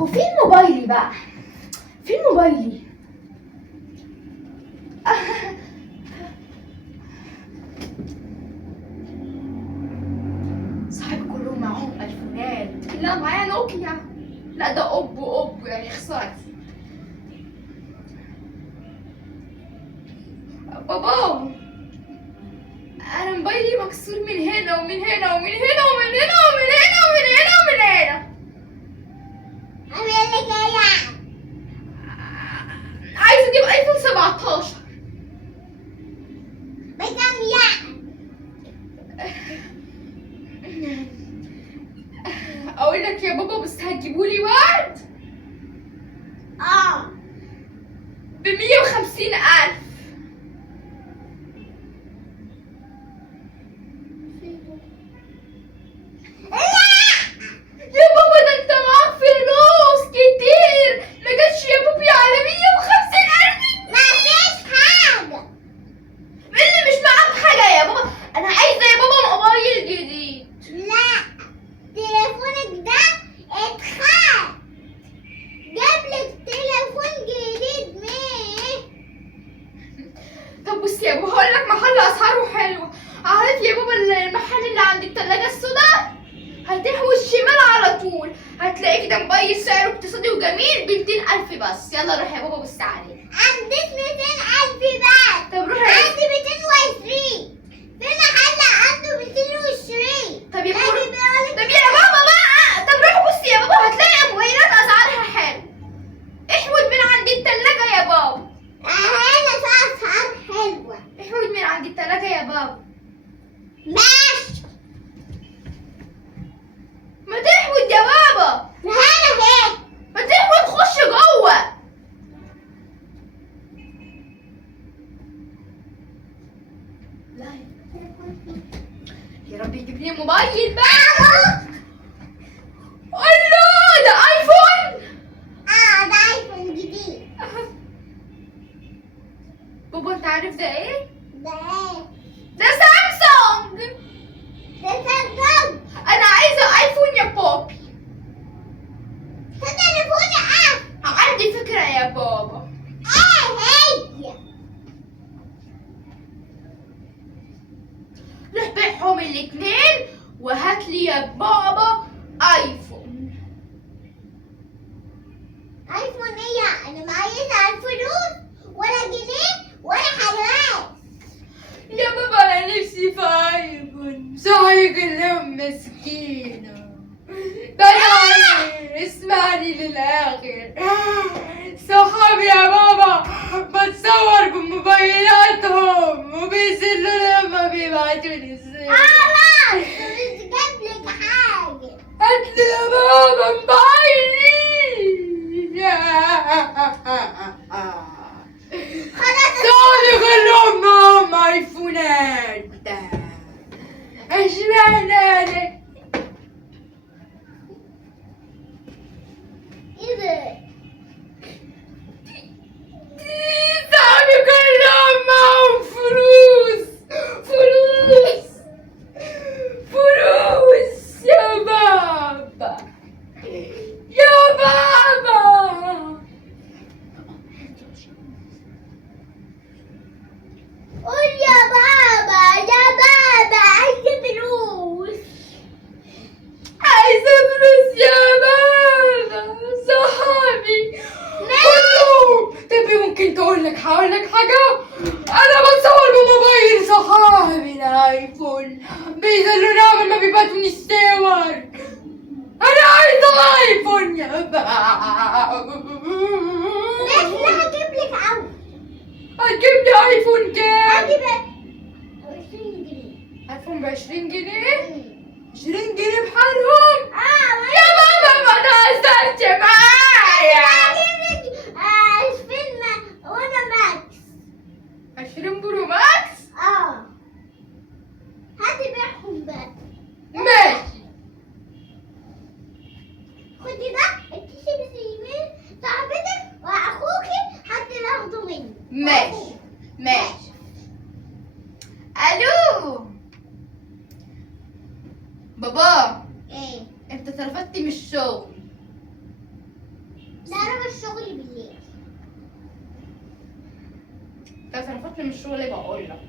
هو فين موبايلي بقى؟ فين موبايلي؟ صحابي كلهم معاهم ايفونات، لا معايا نوكيا. لا ده اوبو يعني خسرت. بابا انا موبايلي مكسور من هنا ومن هنا ومن هنا ومن هنا ومن هنا ومن هنا ومن هنا. اعمل لك ايه؟ عايزه اجيب ايفون 17. بكام يا؟ اقول لك يا بابا بس هتجيبولي ورد اه ب150,000. يا بابا ده انت معاك فلوس كتير، ما جاتش يا بابي على 150,000. ما فيش حاجة. مين اللي مش معاك حاجة يا بابا؟ أنا عايزة يا بابا موبايل جديد. لا تليفونك ده اتخان، جابلك تليفون جديد ميه. طب بصي يا بابا هقول لك محل أسعاره حلوة. عارف يا بابا المحل اللي عند التلاجة السوداء؟ هتحوي الشمال على طول هتلاقي كده موبايل سعره اقتصادي وجميل ب200,000 بس. يلا روح يا بابا بص عليه. عندك 200,000 بس. طب روح يا عندي 220. في محل عنده 220. طب يا بابا أجي بقولك طب يا بابا بقى، طب روح بصي يا بابا هتلاقي موبايلات أسعارها حلو. احود من عند التلاجة يا بابا. هنا في أسعار حلوة. احود من عند التلاجة يا بابا. ماشي. ما تحود يا بابا. هنا هيك. ما تحود خش جوه. لا يا رب يجيب لي موبايل بقى. الله ده ايفون. ده ايفون جديد. بابا انت عارف ده ايه؟ ده ايه؟ ده سامسونج. ده سامسونج. انا عايزه ايفون يا بابي. ده تليفوني عندي فكره يا بابا. هي روح بيعهم الاتنين وهات لي يا بابا ايفون. ايفون ايه؟ انا معيش فلوس ولا جنيه ولا حلوات. يا بابا انا نفسي في ايفون. صحيح كلهم مسكينه. بناني اسمعني للاخر. صحابي يا بابا بتصور بموبايلاتهم وبيسلوا لما بيبعتولي الصور. خلاص مش جابلك حاجة. هاتلي يا بابا موبايلي. خلاص صحابي كلهم معاهم ايفونات. اشمعنى انا؟ ايه ده؟ صحابي كلهم معاهم فلوس فلوس فلوس يا بابا يا بابا. قول يا بابا يا بابا عايز فلوس. عايزة فلوس يا بابا. صحابي كلهم. طب ممكن هقول لك حاجة. أنا بتصور بموبايل صحابي الآيفون بيذلوني قبل ما بيبعتوني الصور. أنا عايزة آيفون يا بابا. ماشي لا هجيبلك عاوز. هتجيب لي آيفون كام؟ هجيب 20 جنيه. آيفون ب20 جنيه؟ 20 جنيه بحالهم؟ اه يا بابا ما تهزرش معايا. هجيبلك 20 وانا ماكس. 20 برو ماكس؟ هاتي بيعهم بقى. ماشي. خدي ده اكتشفي يمين صاحبتك واخوكي حتى ياخدوا مني. ماشي ماشي. الو بابا ايه؟ انت اترفدت من الشغل. الشغل بالليل. ده صرفت لي من الشغل بقول لك.